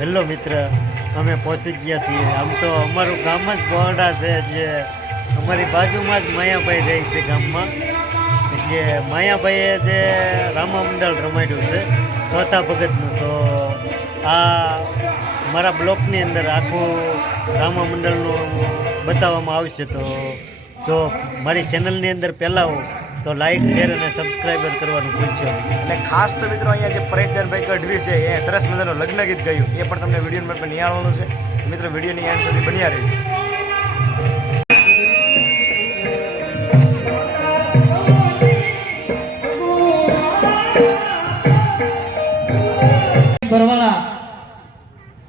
હેલો મિત્ર, અમે પહોંચી ગયા છીએ. આમ તો અમારું ગામ જ બહોળા છે, એટલે અમારી બાજુમાં જ માયાભાઈ રહે છે ગામમાં. એટલે માયાભાઈએ જે રામા મંડળ રમાડ્યું છે ચોથા ભગતનું, તો આ મારા બ્લોકની અંદર આખું રામા મંડળનું બતાવવામાં આવશે. તો મારી ચેનલની અંદર પહેલાં તો લાઈક, શેર અને સબસ્ક્રાઈબર કરવાનું ભૂલશો. અને ખાસ તો મિત્રો અહીંયા જે પરેશદાનભાઈ ગઢવી છે એ સરસ મજાનું લગ્ન ગીત ગાયું, એ પણ તમને વિડીયોમાં પણ નિહાળવાનું છે. મિત્રો વિડીયોની એન્ડ સુધી બન્યા રહેજો. કરવાના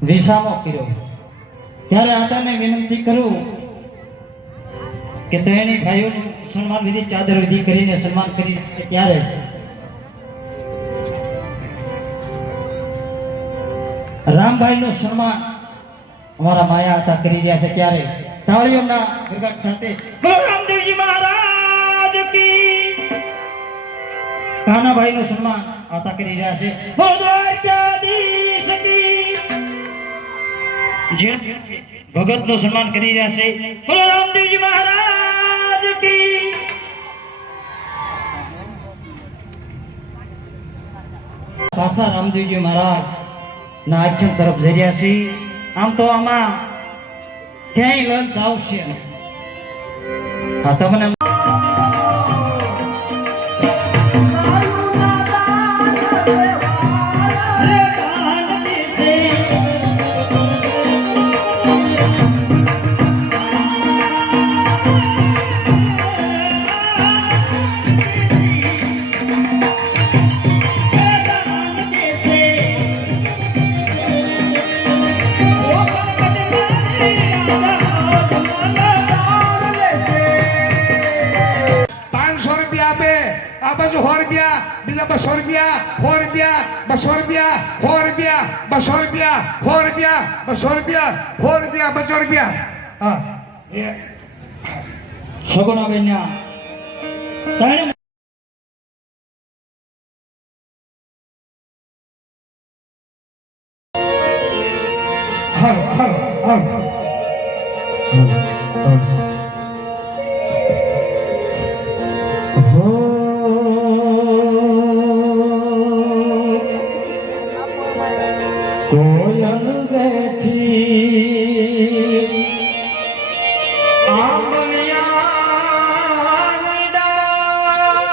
વિસામો કર્યો ત્યારે આતાને વિનંતી કરું કે તેની ભાઈઓનું સન્માન વિધિ, ચાદર વિધિ કરીને સન્માન કરી ત્યારે રામભાઈનું સન્માન અમારા માયા હતા કરી રહ્યા છે. ત્યારે તાળીઓના ગરગટ સાથે બોલો રામદેવજી મહારાજ કી. કાનાભાઈનું સન્માન આતા કરી રહ્યા છે. બોલો દ્વારકાધીશ કી. ભગતનું સન્માન કરી રહ્યા છે. બોલો રામદેવજી મહારાજ કી. પાછા રામદેવજી મહારાજ ના આખ્યાન તરફ જઈ રહ્યા છે. આમ તો આમાં ક્યાંય લંચ આવશે. હા, તમને ₹100, બીજા ₹200, ₹200. હા, સગુણાબેન ના ત્રણ કોયલ બેઠી આંબલિયાની ડાળ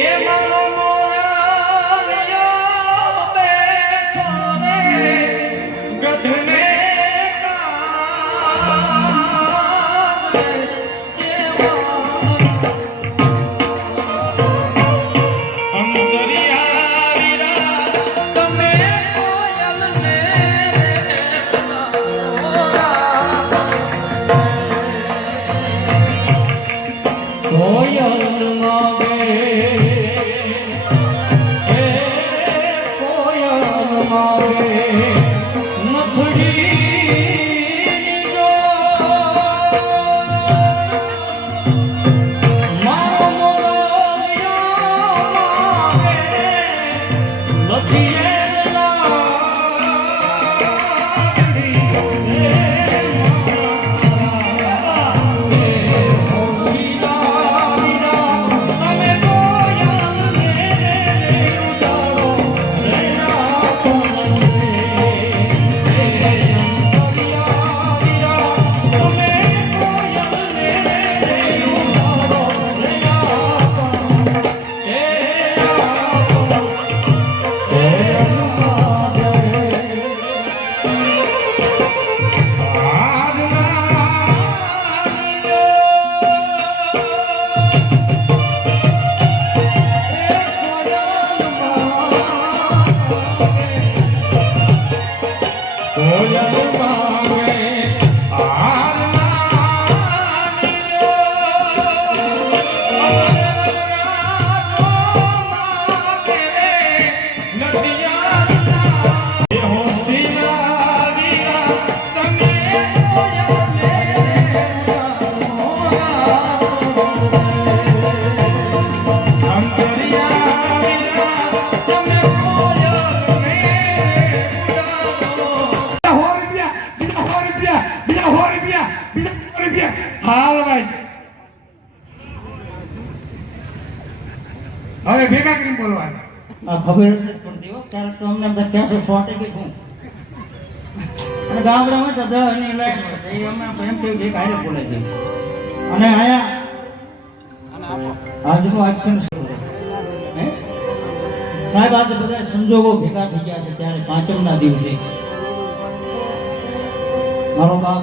એ મારો મોરલિયો બેઠો રે ગઢને હવે ભેગા કરીને બોલવાનું. આ ખબર જ નથી પડતી હો ક્યારેક તો અમને બધા ક્યાં શોર્ટે કે શું અને ગામડામાં તો દહની લાઈન હોય તો એ અમે એમ કહ્યું કે કાયરે બોલે છે અને આયા આજનું આખ્યાન શું છે? હે? સાહેબ આજે બધા સંજોગો ભેગા થઈ ગયા છે ત્યારે પાંચમના દિવસે મારો બાપ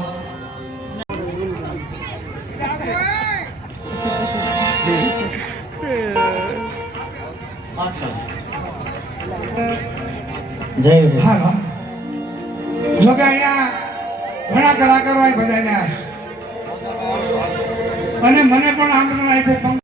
જય હો. હાલો. જો કે અહીંયા ઘણા કલાકારો અહીં બધાને અને મને પણ આમંત્રણ આપ્યું.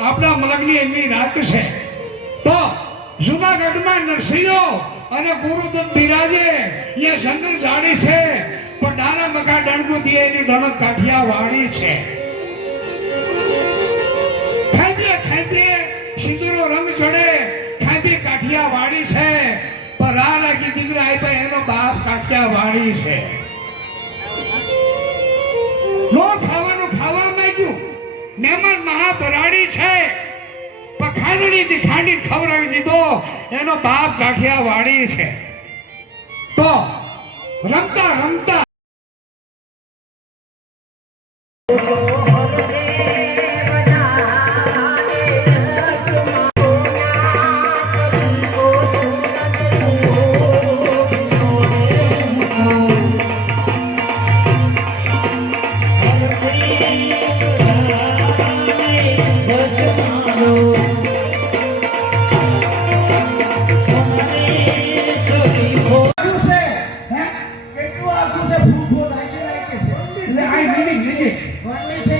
આપણા મલકની એમની રાત છે તો જુનાગઢમાં નરસિંહો અને ગુરુદત્ત બિરાજે એ શંકર જાડી છે પણ ડાના મકા દણકુ દીએ એની દણક કાઠિયા વાળી છે ખાંભે ખાંભે સિંદૂરનો રંગ ચડે ખાંભે કાઠિયા વાળી છે પણ રા લાગી દીકરા આપ્યા એનો બાપ કાઠિયા વાળી છે નો ખાવાનું ખાવા માંગ્યું મહેમાન મહાપરાણી છે પખાંડણી થી ખાંડી ખવડાવી દીધો એનો બાપ કાઠિયા વાળી છે તો રમતા રમતા છે